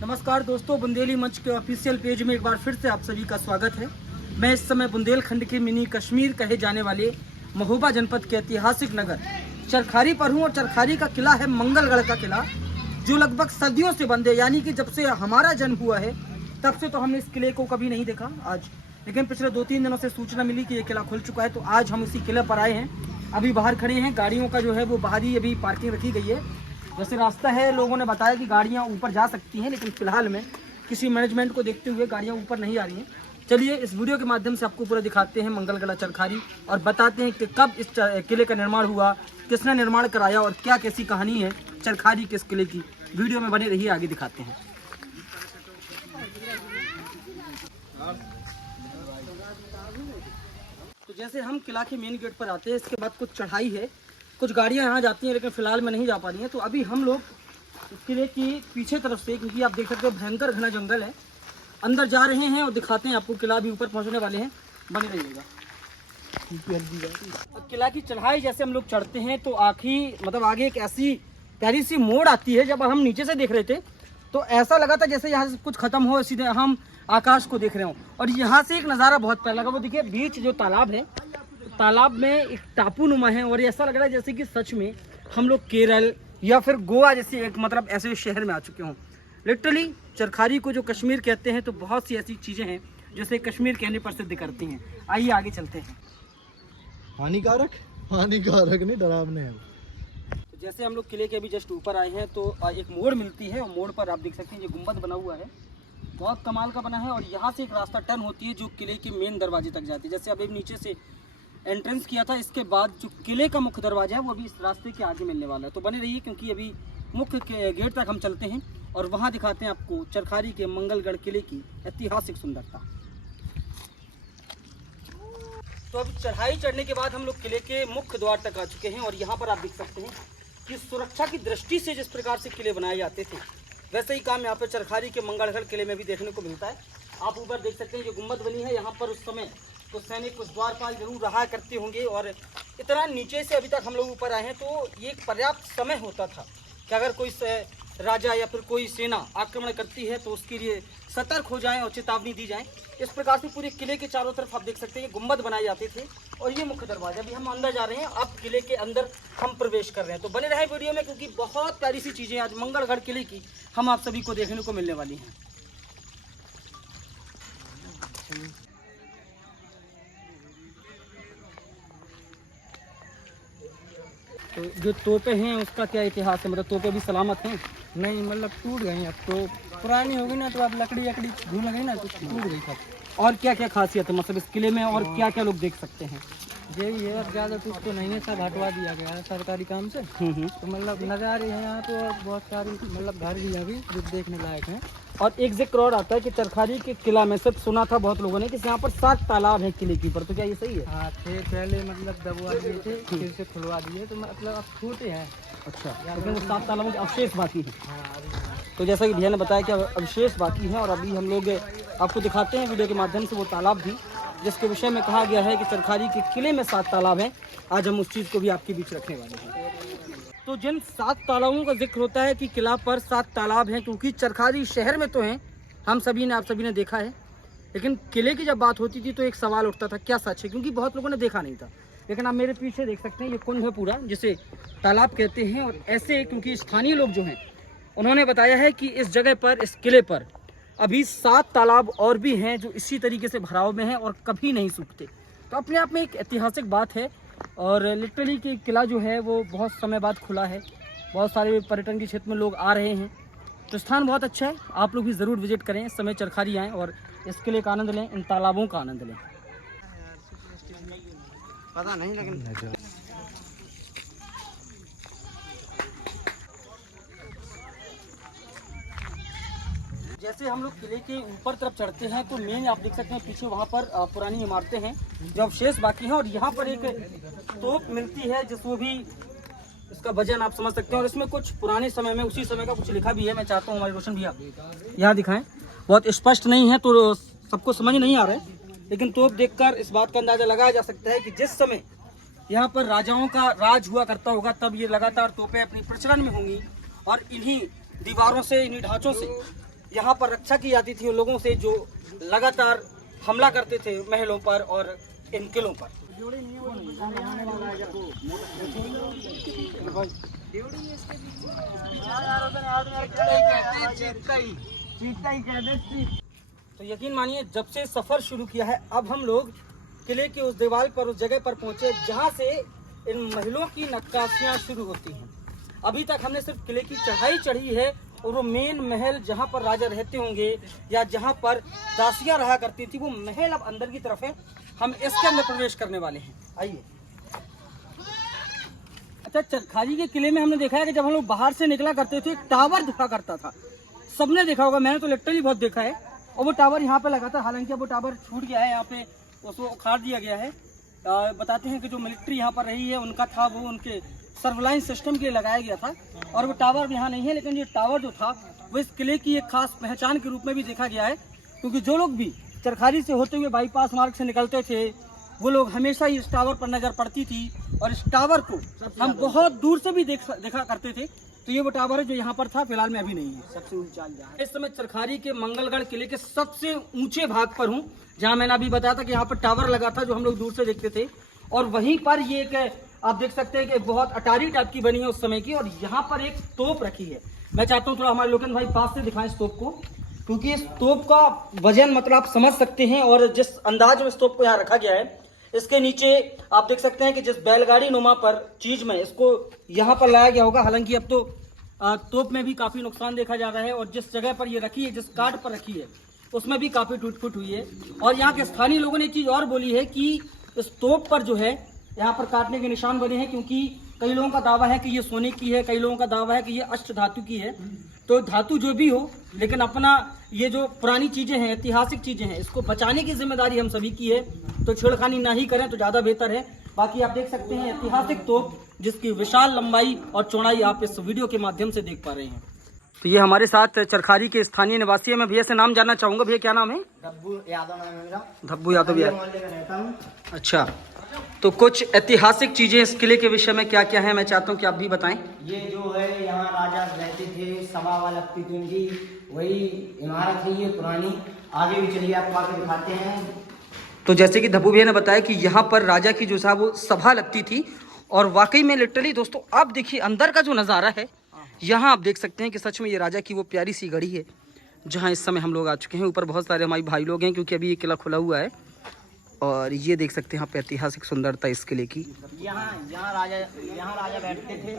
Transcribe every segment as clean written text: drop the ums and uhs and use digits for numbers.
नमस्कार दोस्तों, बुंदेली मंच के ऑफिशियल पेज में एक बार फिर से आप सभी का स्वागत है। मैं इस समय बुंदेलखंड के मिनी कश्मीर कहे जाने वाले महोबा जनपद के ऐतिहासिक नगर चरखारी पर हूँ और चरखारी का किला है मंगलगढ़ का किला, जो लगभग सदियों से बंद है। यानी कि जब से हमारा जन्म हुआ है तब से तो हमने इस किले को कभी नहीं देखा आज, लेकिन पिछले 2-3 दिनों से सूचना मिली कि ये किला खुल चुका है, तो आज हम इसी किले पर आए हैं। अभी बाहर खड़े हैं, गाड़ियों का जो है वो बाहर ही अभी पार्किंग रखी गई है। जैसे रास्ता है, लोगों ने बताया कि गाड़ियाँ ऊपर जा सकती हैं, लेकिन फिलहाल में किसी मैनेजमेंट को देखते हुए गाड़ियाँ ऊपर नहीं आ रही हैं। चलिए इस वीडियो के माध्यम से आपको पूरा दिखाते हैं मंगलगढ़ चरखारी और बताते हैं कि कब इस किले का निर्माण हुआ, किसने निर्माण कराया और क्या कैसी कहानी है चरखारी के इस किले की। वीडियो में बने रहिए, आगे दिखाते हैं। तो जैसे हम किला के मेन गेट पर आते हैं, इसके बाद कुछ चढ़ाई है, कुछ गाड़ियां यहाँ जाती हैं, लेकिन फिलहाल में नहीं जा पा रही हैं। तो अभी हम लोग किले की पीछे तरफ से, क्योंकि आप देख सकते हो भयंकर घना जंगल है, अंदर जा रहे हैं और दिखाते हैं आपको। किला भी ऊपर पहुँचने वाले हैं, बने रहिएगा। किला की चढ़ाई जैसे हम लोग चढ़ते हैं तो आगे एक ऐसी प्यारी सी मोड़ आती है। जब हम नीचे से देख रहे थे तो ऐसा लगा था जैसे यहाँ से कुछ खत्म हो, सीधे हम आकाश को देख रहे हो। और यहाँ से एक नज़ारा बहुत प्यारा लगा। वो देखिए बीच जो तालाब है, तालाब में एक टापू नुमा है और ऐसा लग रहा है जैसे कि सच में हम लोग केरल या फिर गोवा जैसे एक ऐसे शहर में आ चुके हों। लिटरली चरखारी को जो कश्मीर कहते हैं, तो बहुत सी ऐसी चीज़ें हैं जैसे कश्मीर कहने पर सिद्ध करती हैं। आइए आगे चलते हैं। हानिकारक नहीं, डरावने हैं। तो जैसे हम लोग किले के अभी जस्ट ऊपर आए हैं तो एक मोड़ मिलती है, और मोड़ पर आप देख सकते हैं ये गुंबद बना हुआ है, बहुत कमाल का बना है। और यहाँ से एक रास्ता टर्न होती है जो किले के मेन दरवाजे तक जाती है। जैसे अभी नीचे से एंट्रेंस किया था, इसके बाद जो किले का मुख्य दरवाजा है वो अभी इस रास्ते के आगे मिलने वाला है। तो बने रहिए, क्योंकि अभी मुख्य गेट तक हम चलते हैं और वहाँ दिखाते हैं आपको चरखारी के मंगलगढ़ किले की ऐतिहासिक सुंदरता। तो अब चढ़ाई चढ़ने के बाद हम लोग किले के मुख्य द्वार तक आ चुके हैं और यहाँ पर आप देख सकते हैं कि सुरक्षा की दृष्टि से जिस प्रकार से किले बनाए जाते थे, वैसे ही काम यहाँ पर चरखारी के मंगलगढ़ किले में भी देखने को मिलता है। आप ऊपर देख सकते हैं जो गुंबद बनी है, यहाँ पर उस समय तो सैनिक कुछ द्वारपाल जरूर रहा करते होंगे। और इतना नीचे से अभी तक हम लोग ऊपर आए हैं तो ये एक पर्याप्त समय होता था कि अगर कोई राजा या फिर कोई सेना आक्रमण करती है तो उसके लिए सतर्क हो जाएं और चेतावनी दी जाए। इस प्रकार से पूरे किले के चारों तरफ आप देख सकते हैं ये गुंबद बनाए जाते थे। और ये मुख्य दरवाजा, अभी हम अंदर जा रहे हैं, अब किले के अंदर हम प्रवेश कर रहे हैं। तो बने रहे वीडियो में, क्योंकि बहुत प्यारी सी चीज़ें आज मंगलगढ़ किले की हम आप सभी को देखने को मिलने वाली हैं। तो जो तोपें हैं उसका क्या इतिहास है, मतलब तोपें भी सलामत हैं? नहीं, मतलब टूट गई। अब तो पुरानी होगी ना, तो अब लकड़ी घूम गई ना, तो टूट गई सब। और क्या क्या खासियत है मतलब इस किले में, और क्या क्या लोग देख सकते हैं? यही है, अब ज़्यादा कुछ तो नहीं है, सब हटवा दिया गया है सरकारी काम से। तो मतलब नज़ारे हैं यहाँ पे, और बहुत सारी मतलब घर भी अभी जो देखने लायक हैं। और एक जिक्र और आता है कि चरखारी के किला में सिर्फ सुना था बहुत लोगों ने कि यहाँ पर 7 तालाब हैं किले के ऊपर, तो क्या ये सही है? हाँ थे, पहले मतलब दबवा दिए थे, फिर से खुलवा दिए, तो मतलब अब छोटे हैं। अच्छा, लेकिन वो 7 तालाबों के अवशेष बाकी हैं। हाँ, तो जैसा कि भैया ने बताया कि अवशेष बाकी हैं, और अभी हम लोग आपको दिखाते हैं वीडियो के माध्यम से वो तालाब भी जिसके विषय में कहा गया है कि चरखारी के किले में 7 तालाब हैं। आज हम उस चीज़ को भी आपके बीच रखने वाले हैं। तो जिन 7 तालाबों का जिक्र होता है कि किला पर 7 तालाब हैं, क्योंकि चरखारी शहर में तो हैं, आप सभी ने देखा है, लेकिन किले की जब बात होती थी तो एक सवाल उठता था क्या सच है, क्योंकि बहुत लोगों ने देखा नहीं था। लेकिन आप मेरे पीछे देख सकते हैं ये कुंड है पूरा, जिसे तालाब कहते हैं। और ऐसे क्योंकि स्थानीय लोग जो हैं उन्होंने बताया है कि इस जगह पर, इस किले पर अभी 7 तालाब और भी हैं जो इसी तरीके से भराव में हैं और कभी नहीं सूखते। तो अपने आप में एक ऐतिहासिक बात है। और लिटरली कि किला जो है वो बहुत समय बाद खुला है, बहुत सारे पर्यटन के क्षेत्र में लोग आ रहे हैं, तो स्थान बहुत अच्छा है। आप लोग भी ज़रूर विजिट करें, इस समय चरखारी आएँ और इस किले का आनंद लें, इन तालाबों का आनंद लें। पता नहीं, लेकिन जैसे हम लोग किले के ऊपर तरफ चढ़ते हैं तो मेन आप देख सकते हैं पीछे वहाँ पर पुरानी इमारतें हैं जो अवशेष बाकी हैं। और यहाँ पर एक तोप मिलती है जिसमें भी इसका वजन आप समझ सकते हैं, और इसमें कुछ पुराने समय में उसी समय का कुछ लिखा भी है। मैं चाहता हूँ हमारे रोशन भैया यहाँ दिखाएं, बहुत स्पष्ट नहीं है तो सबको समझ नहीं आ रहा है, लेकिन तोप देखकर इस बात का अंदाजा लगाया जा सकता है कि जिस समय यहाँ पर राजाओं का राज हुआ करता होगा तब ये लगातार तोपें अपनी प्रचलन में होंगी और इन्हीं दीवारों से, इन्हीं ढांचों से यहाँ पर रक्षा की जाती थी उन लोगों से जो लगातार हमला करते थे महलों पर और इन किलों पर। तो यकीन मानिए जब से सफर शुरू किया है अब हम लोग किले के उस दीवार पर, उस जगह पर पहुंचे जहां से इन महलों की नक्काशियां शुरू होती हैं। अभी तक हमने सिर्फ किले की चढ़ाई चढ़ी है और वो मेन महल जहां पर राजा रहते होंगे या जहां पर दासियां रहा करती थी, वो महल अब अंदर की तरफ है। हम इसके अंदर प्रवेश करने वाले हैं, आइए। अच्छा, चरखारी के किले में हमने देखा है कि जब हम लोग बाहर से निकला करते थे टावर दिखा करता था, सबने देखा होगा, मैंने तो लिटरली बहुत देखा है। और वो टावर यहाँ पे लगा था, हालांकि वो टावर छूट गया है, यहाँ पे उसको उखाड़ दिया गया है। बताते हैं कि जो मिलिट्री यहाँ पर रही है उनका था, वो उनके सर्वलाइन सिस्टम के लिए लगाया गया था और वो टावर यहाँ नहीं है। लेकिन ये टावर जो था वो इस किले की एक खास पहचान के रूप में भी देखा गया है, क्योंकि जो लोग भी चरखारी से होते हुए बाईपास मार्ग से निकलते थे वो लोग हमेशा ही इस टावर पर नजर पड़ती थी और इस टावर को हम बहुत दूर से भी देखा करते थे। तो ये वो टावर है जो यहाँ पर था, फिलहाल में अभी नहीं है, सबसे ऊंचा जहाँ। इस समय चरखारी के मंगलगढ़ किले के सबसे ऊंचे भाग पर हूँ, जहाँ मैंने अभी बताया था कि यहाँ पर टावर लगा था जो हम लोग दूर से देखते थे। और वहीं पर ये एक आप देख सकते हैं कि बहुत अटारी टाइप की बनी है उस समय की, और यहाँ पर एक तोप रखी है। मैं चाहता हूँ थोड़ा हमारे लोकन भाई पास से दिखाएं इस तोप को, क्योंकि इस तोप का वजन मतलब आप समझ सकते हैं। और जिस अंदाज में इस तोप को यहाँ रखा गया है, इसके नीचे आप देख सकते हैं कि जिस बैलगाड़ी नुमा पर चीज में इसको यहाँ पर लाया गया होगा। हालांकि अब तो तोप में भी काफी नुकसान देखा जा रहा है, और जिस जगह पर ये रखी है, जिस काट पर रखी है, उसमें भी काफी टूट फूट हुई है। और यहाँ के स्थानीय लोगों ने एक चीज और बोली है कि इस तोप पर जो है यहाँ पर काटने के निशान बने हैं, क्योंकि कई लोगों का दावा है कि ये सोने की है, कई लोगों का दावा है कि ये अष्ट धातु की है। तो धातु जो भी हो, लेकिन अपना ये जो पुरानी चीजें हैं, ऐतिहासिक चीजें हैं, इसको बचाने की जिम्मेदारी हम सभी की है। तो छेड़खानी ना ही करें तो ज्यादा बेहतर है। बाकी आप देख सकते हैं ऐतिहासिक तोप, जिसकी विशाल लंबाई और चौड़ाई आप इस वीडियो के माध्यम से देख पा रहे हैं। तो ये हमारे साथ चरखारी के स्थानीय निवासी है। मैं भैया से नाम जानना चाहूंगा। भैया क्या नाम है? धब्बू यादव नाम है मेरा। धब्बू यादव भैया। मोहल्ले में रहता हूँ। अच्छा, तो कुछ ऐतिहासिक चीजें इस किले के विषय में क्या क्या है, मैं चाहता हूँ कि आप भी बताएं। ये जो है यहाँ राजा रहते थे, सभा लगती थी उनकी, वही इमारत है ये पुरानी। आगे भी चलिए आपको आगे दिखाते हैं। तो जैसे कि धब्बू भैया ने बताया कि यहाँ पर राजा की जो था वो सभा लगती थी, और वाकई में लिटरली दोस्तों आप देखिए अंदर का जो नज़ारा है, यहाँ आप देख सकते हैं कि सच में ये राजा की वो प्यारी सी घड़ी है जहाँ इस समय हम लोग आ चुके हैं। ऊपर बहुत सारे हमारे भाई लोग हैं, क्योंकि अभी ये किला खुला हुआ है। और ये देख सकते हैं यहाँ पे ऐतिहासिक सुंदरता इस किले की। यहाँ राजा बैठते थे।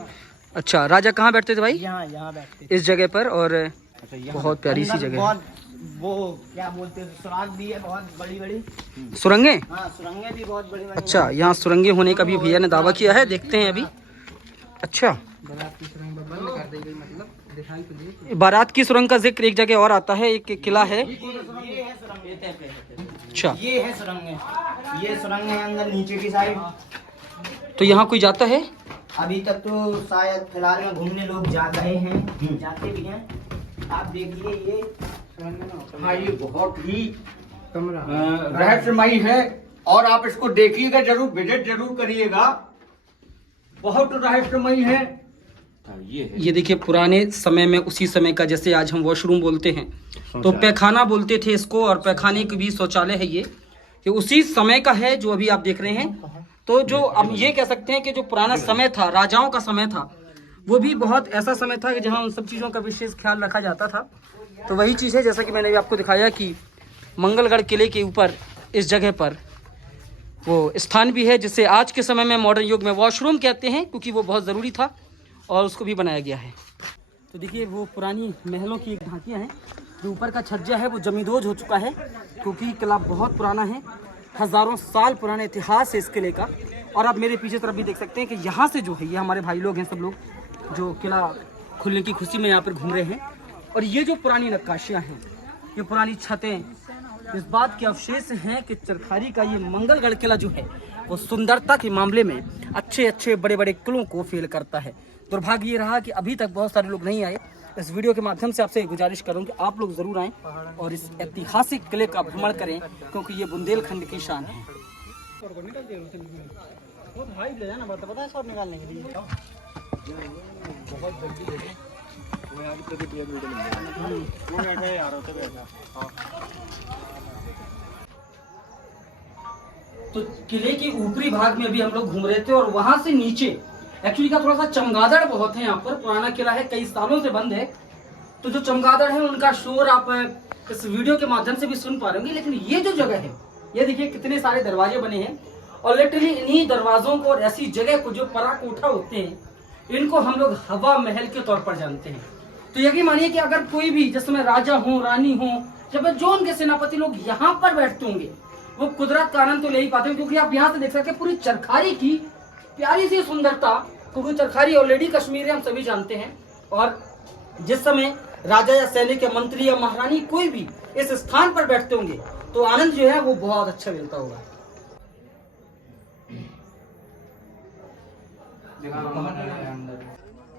अच्छा, राजा कहाँ बैठते थे भाई? यहाँ बैठते थे इस जगह पर। और बहुत प्यारी सी जगह है। वो क्या बोलते हैं, सुराग भी है बहुत बड़ी बड़ी। सुरंगे? हाँ, सुरंगें भी बहुत बड़ी बड़ी। अच्छा, यहाँ सुरंगे होने का भी भैया ने दावा किया है, देखते हैं अभी। अच्छा, बारात की सुरंग का जिक्र एक जगह और आता है, एक किला है। ये है सुरंग। अच्छा, ये है सुरंग, ये सुरंग है अंदर नीचे की साइड। तो यहाँ कोई जाता है? अभी तक तो शायद फिलहाल में घूमने लोग जा रहे हैं, जाते भी हैं। आप देखिए ये। हाँ, ये बहुत ही रहस्यमयी है, और आप इसको देखिएगा जरूर, विजिट जरूर करिएगा। बहुत रहस्यमयी है। ये देखिए पुराने समय में, उसी समय का, जैसे आज हम वॉशरूम बोलते हैं तो पैखाना बोलते थे इसको, और पैखाने की भी शौचालय है ये उसी समय का है जो अभी आप देख रहे हैं। तो जो अब ये कह सकते हैं कि जो पुराना समय था, राजाओं का समय था, वो भी बहुत ऐसा समय था कि जहाँ उन सब चीज़ों का विशेष ख्याल रखा जाता था। तो वही चीज़ है, जैसा कि मैंने भी आपको दिखाया कि मंगलगढ़ किले के ऊपर इस जगह पर वो स्थान भी है, जिसे आज के समय में मॉडर्न युग में वॉशरूम कहते हैं, क्योंकि वो बहुत ज़रूरी था और उसको भी बनाया गया है। तो देखिए वो पुरानी महलों की एक झांकियाँ हैं। जो ऊपर का छज्जा है वो जमींदोज हो चुका है, क्योंकि किला बहुत पुराना है, हज़ारों साल पुराना इतिहास है इस किले का। और आप मेरे पीछे तरफ भी देख सकते हैं कि यहाँ से जो है, ये हमारे भाई लोग हैं, सब लोग जो किला खुलने की खुशी में यहाँ पर घूम रहे हैं। और ये जो पुरानी नक्काशियाँ हैं, ये पुरानी छतें, इस बात के अवशेष हैं कि चरखारी का ये मंगलगढ़ किला जो है वो सुंदरता के मामले में अच्छे बड़े बड़े किलों को फेल करता है। दुर्भाग्य ये रहा कि अभी तक बहुत सारे लोग नहीं आए। इस वीडियो के माध्यम से आपसे गुजारिश करूं कि आप लोग ज़रूर आएँ और इस ऐतिहासिक किले का भ्रमण करें, क्योंकि ये बुंदेलखंड की शान है। तो किले के ऊपरी भाग में अभी हम लोग घूम रहे थे और वहां से नीचे एक्चुअली का थोड़ा सा चमगादड़ बहुत है यहाँ पर। पुराना किला है, कई सालों से बंद है, तो जो चमगादड़ है उनका शोर आप इस वीडियो के माध्यम से भी सुन पा रहे होंगे। लेकिन ये जो जगह है, ये देखिए कितने सारे दरवाजे बने हैं और लिटरली इन्हीं दरवाजों को और ऐसी जगह को जो परा कोठा होते हैं, इनको हम लोग हवा महल के तौर पर जानते हैं। तो यकीन मानिए कि अगर कोई भी जिसमें राजा हो, रानी हो, जब जो उनके सेनापति लोग यहाँ पर बैठते होंगे, वो कुदरत का आनंद तो ले ही पाते हैं। क्योंकि आप यहाँ से देख सकते हैं पूरी चरखारी की प्यारी सी सुंदरता, क्योंकि चरखारी ऑलरेडी कश्मीर है, हम सभी जानते हैं। और जिस समय राजा या सैनिक या मंत्री या महारानी कोई भी इस स्थान पर बैठते होंगे तो आनंद जो है वो बहुत अच्छा मिलता होगा।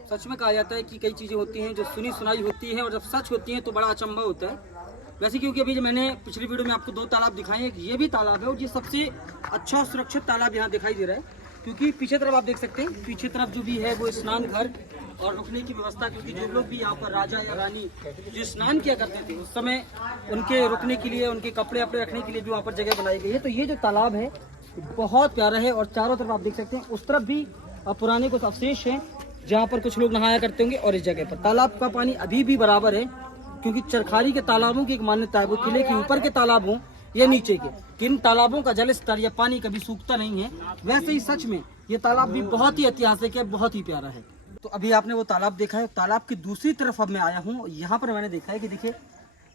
सच में कहा जाता है कि कई चीजें होती हैं जो सुनी सुनाई होती है और जब सच होती हैं तो बड़ा अचंभा होता है। वैसे क्योंकि अभी जो मैंने पिछली वीडियो में आपको 2 तालाब दिखाए हैं, ये भी तालाब है और ये सबसे अच्छा और सुरक्षित तालाब यहाँ दिखाई दे रहा है। क्योंकि पीछे तरफ आप देख सकते हैं, पीछे तरफ जो भी है वो स्नान घर और रुकने की व्यवस्था, क्योंकि जो लोग भी यहाँ पर राजा या रानी जो स्नान किया करते थे उस समय उनके रुकने के लिए, उनके कपड़े अपने रखने के लिए भी वहाँ पर जगह बनाई गई है। तो ये जो तालाब है बहुत प्यारा है और चारों तरफ आप देख सकते हैं उस तरफ भी पुराने कुछ अवशेष हैं जहाँ पर कुछ लोग नहाया करते होंगे। और इस जगह पर तालाब का पानी अभी भी बराबर है, क्योंकि चरखारी के तालाबों की एक मान्यता है, वो किले के ऊपर के तालाब हों या नीचे के, इन तालाबों का जल स्तर या पानी कभी सूखता नहीं है। वैसे ही सच में ये तालाब भी बहुत ही ऐतिहासिक है, बहुत ही प्यारा है। तो अभी आपने वो तालाब देखा है, तालाब की दूसरी तरफ अब मैं आया हूँ। यहाँ पर मैंने देखा है कि देखिए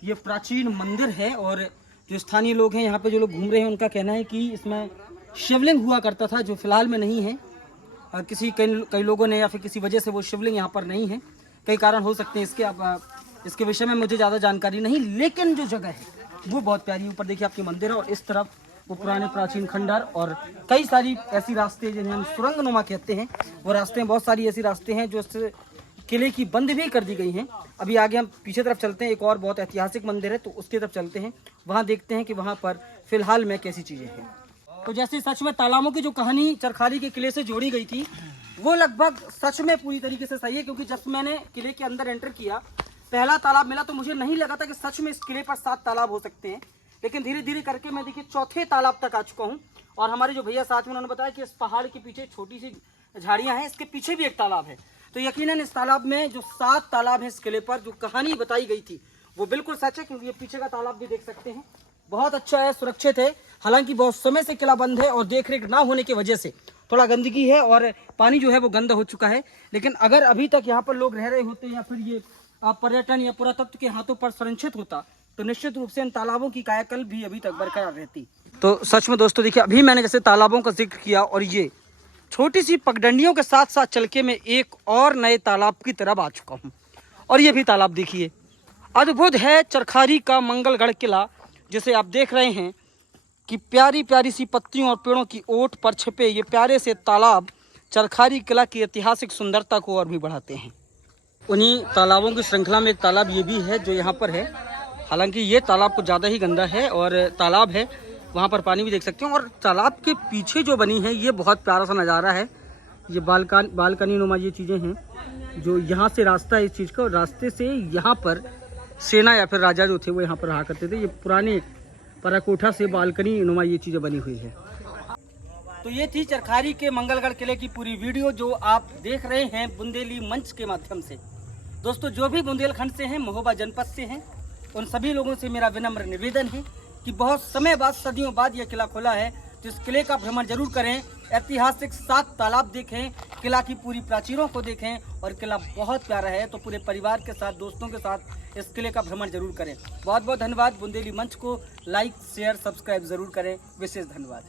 ये प्राचीन मंदिर है और जो स्थानीय लोग हैं यहाँ पे जो लोग घूम रहे हैं उनका कहना है कि इसमें शिवलिंग हुआ करता था, जो फिलहाल में नहीं है। कई लोगों ने या फिर किसी वजह से वो शिवलिंग यहाँ पर नहीं है, कई कारण हो सकते हैं इसके। अब इसके विषय में मुझे ज़्यादा जानकारी नहीं, लेकिन जो जगह है वो बहुत प्यारी। ऊपर देखिए आपके मंदिर है और इस तरफ वो पुराने प्राचीन खंडर और कई सारी ऐसी रास्ते जिन्हें हम सुरंगनुमा कहते हैं, वो रास्ते हैं। बहुत सारी ऐसी रास्ते हैं जो इस किले की बंद भी कर दी गई हैं। अभी आगे हम पीछे तरफ चलते हैं, एक और बहुत ऐतिहासिक मंदिर है तो उसकी तरफ चलते हैं, वहाँ देखते हैं कि वहाँ पर फिलहाल में कैसी चीज़ें हैं। तो जैसे सच में तालाबों की जो कहानी चरखारी के किले से जोड़ी गई थी वो लगभग सच में पूरी तरीके से सही है। क्योंकि जब मैंने किले के अंदर एंटर किया, पहला तालाब मिला तो मुझे नहीं लगा था कि सच में इस किले पर 7 तालाब हो सकते हैं। लेकिन धीरे धीरे करके मैं देखिए 4थे तालाब तक आ चुका हूँ। और हमारे जो भैया साथ में उन्होंने बताया कि इस पहाड़ के पीछे छोटी सी झाड़ियाँ हैं, इसके पीछे भी एक तालाब है। तो यकीनन इस तालाब में जो 7 तालाब हैं इस किले पर, जो कहानी बताई गई थी वो बिल्कुल सच है। क्योंकि ये पीछे का तालाब भी देख सकते हैं, बहुत अच्छा है, सुरक्षित है। हालांकि बहुत समय से किला बंद है और देखरेख ना होने की वजह से थोड़ा गंदगी है और पानी जो है वो गंदा हो चुका है। लेकिन अगर अभी तक यहाँ पर लोग रह रहे होते या फिर ये पर्यटन या पुरातत्व के हाथों पर संरक्षित होता तो निश्चित रूप से इन तालाबों की कायाकल्प भी अभी तक बरकरार रहती। तो सच में दोस्तों देखिए, अभी मैंने जैसे तालाबों का जिक्र किया और ये छोटी सी पगडंडियों के साथ साथ चल के मैं एक और नए तालाब की तरफ आ चुका हूँ। और ये भी तालाब देखिए, अद्भुत है। चरखारी का मंगलगढ़ किला जिसे आप देख रहे हैं कि प्यारी प्यारी सी पत्तियों और पेड़ों की ओट पर छिपे ये प्यारे से तालाब चरखारी किला की ऐतिहासिक सुंदरता को और भी बढ़ाते हैं। उन्हीं तालाबों की श्रृंखला में एक तालाब ये भी है जो यहाँ पर है। हालांकि ये तालाब कुछ ज़्यादा ही गंदा है और तालाब है, वहाँ पर पानी भी देख सकते हैं। और तालाब के पीछे जो बनी है ये बहुत प्यारा सा नज़ारा है। ये बालकनी नुमा ये चीज़ें हैं जो यहाँ से रास्ता है इस चीज़ का, और रास्ते से यहाँ पर सेना या फिर राजा जो थे वो यहाँ पर रहा करते थे। ये पुराने पराकोठा से बालकनी नुमा ये चीज़ें बनी हुई है। तो ये थी चरखारी के मंगलगढ़ किले की पूरी वीडियो जो आप देख रहे हैं बुंदेली मंच के माध्यम से। दोस्तों जो भी बुंदेलखंड से हैं, महोबा जनपद से हैं, उन सभी लोगों से मेरा विनम्र निवेदन है कि बहुत समय बाद, सदियों बाद यह किला खुला है तो इस किले का भ्रमण जरूर करें। ऐतिहासिक 7 तालाब देखें, किला की पूरी प्राचीरों को देखें और किला बहुत प्यारा है। तो पूरे परिवार के साथ, दोस्तों के साथ इस किले का भ्रमण जरूर करें। बहुत बहुत धन्यवाद। बुंदेली मंच को लाइक, शेयर, सब्सक्राइब जरूर करें। विशेष धन्यवाद।